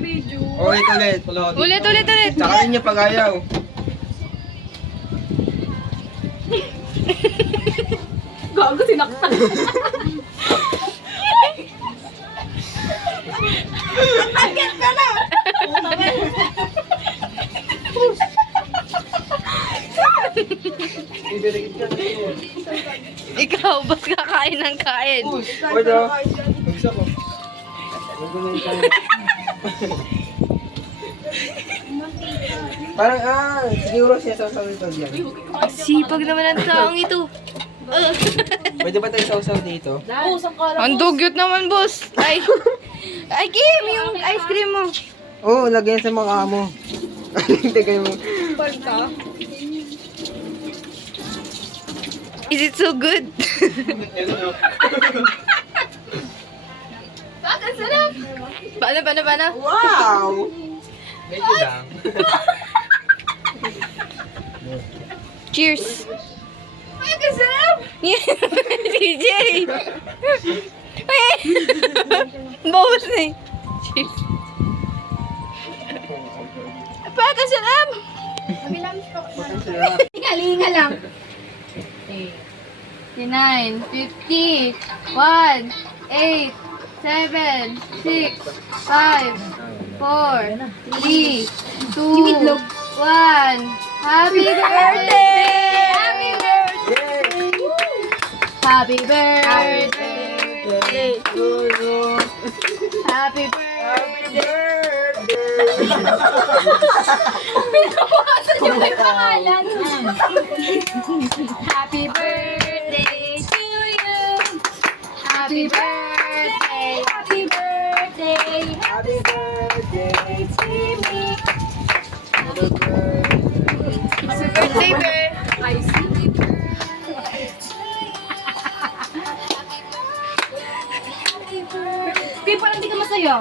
Ulit. Ulit. Tsaka rin niya pag-ayaw. Gago, sinaktan. Agad ka na! Ikaw, ba't kakain ng kain? Pwede. Gusto ko. Parang siguro siya sausaw ito diyan. Sipag naman ang taong ito. Pwede ba tayo sausaw dito? Ang dugyot naman, boss. Ay, Kim, yung ice cream mo. Oo, lagyan sa mga amo. Tagay mo. Is it so good? Bakit sarap? Paano? Wow! Medyo lang. Cheers. Bakit sarap? DJ. Bawas na eh. Cheers. Bakit sarap? Hinga lang. 9, 50, 1, 8, 7, 6, 5, 4, 3, 2, 1. Happy birthday! Happy birthday! Happy birthday! Happy birthday! Pinawasan niyo may pangalan. Happy birthday to you. Happy birthday. Happy birthday. Happy birthday to me. Happy birthday. Happy birthday, girl. I see. Kaya parang hindi ka masaya.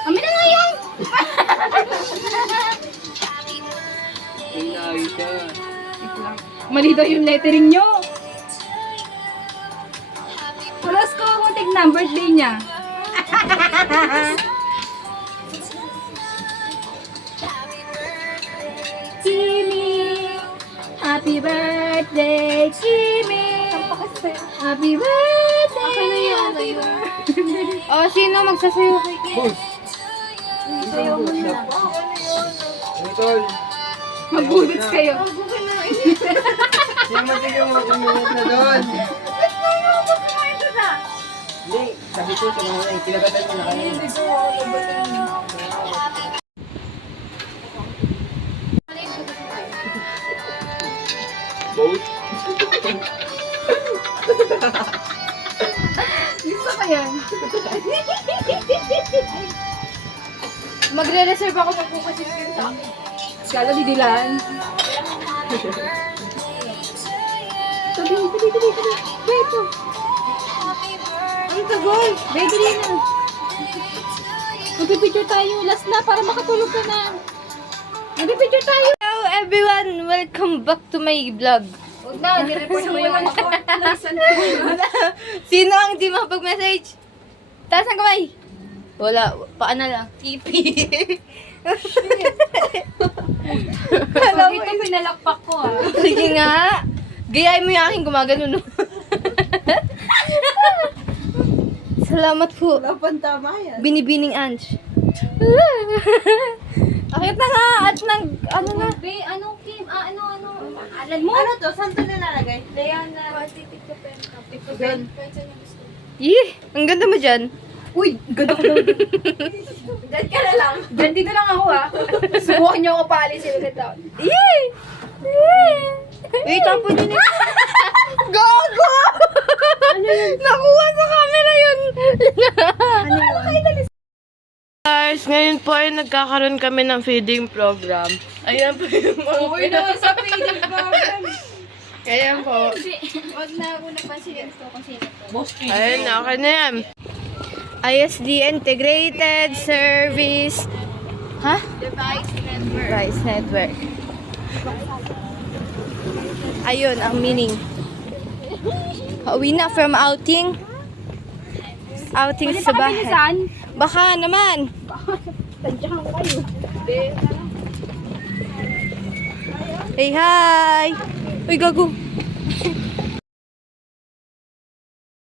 Amin na nga yan! Ay, siya. Mali daw yung lettering nyo. Tulas ko kung tignan birthday niya. Kimi, happy birthday, Kimi. Happy birthday. Okay na yan. O, sino magsasayo kay Kim? Boss! Sayo mo na. Tol. Mag-bullets kayo. Yung matigil mo kuminit na doon. Hindi, sabi ko sa mga pinagatan mo na kanina. Boat? Gusto ko yan. Magre-reserve ako magpupasin kayo sa akin. Gala di dilan. Tabi. Beto. Ang tagal. Beto din na. Magpipicture tayo. Last na para makatulog ka na. Magpipicture tayo. Hello everyone! Welcome back to my vlog. Huwag na, nireport mo yung ako. Sino ang hindi makapag-message? Taas ang kamay! Wala, paano lang? Tipi. Pag ito pinalakpak ko Sige nga. Gayahin mo yung aking gumagano, no? Salamat po. Wala pang tama yan. Binibining Ange. Akit na nga at ano na. Be, ano Kim? Ano? Pangalan mo? Ano to? Saan to nilalagay? Diana. Pen. Yeh, ang ganda mo dyan. Uy, ganda ko daw. Diyan ka na lang. Diyan dito lang ako Subukan niyo ako paalisin ulit daw. Yeh! Wait, tapon yun eh. Gago! Nakuha sa camera yun. Guys, ngayon po ay nagkakaroon kami ng feeding program. Ayan po yung mga Uy, naman sa feeding program. Ayan po. Huwag na ako napansin ko kung sino to. Ayun, okay na yan. ISD Integrated Service. Ha? Device network. Device Network. Ayun, ang meaning. Pauwi na from outing. Outing sa bahay. Baka naman. Tadyahan ko kayo. Hey, hi! Uy, gago.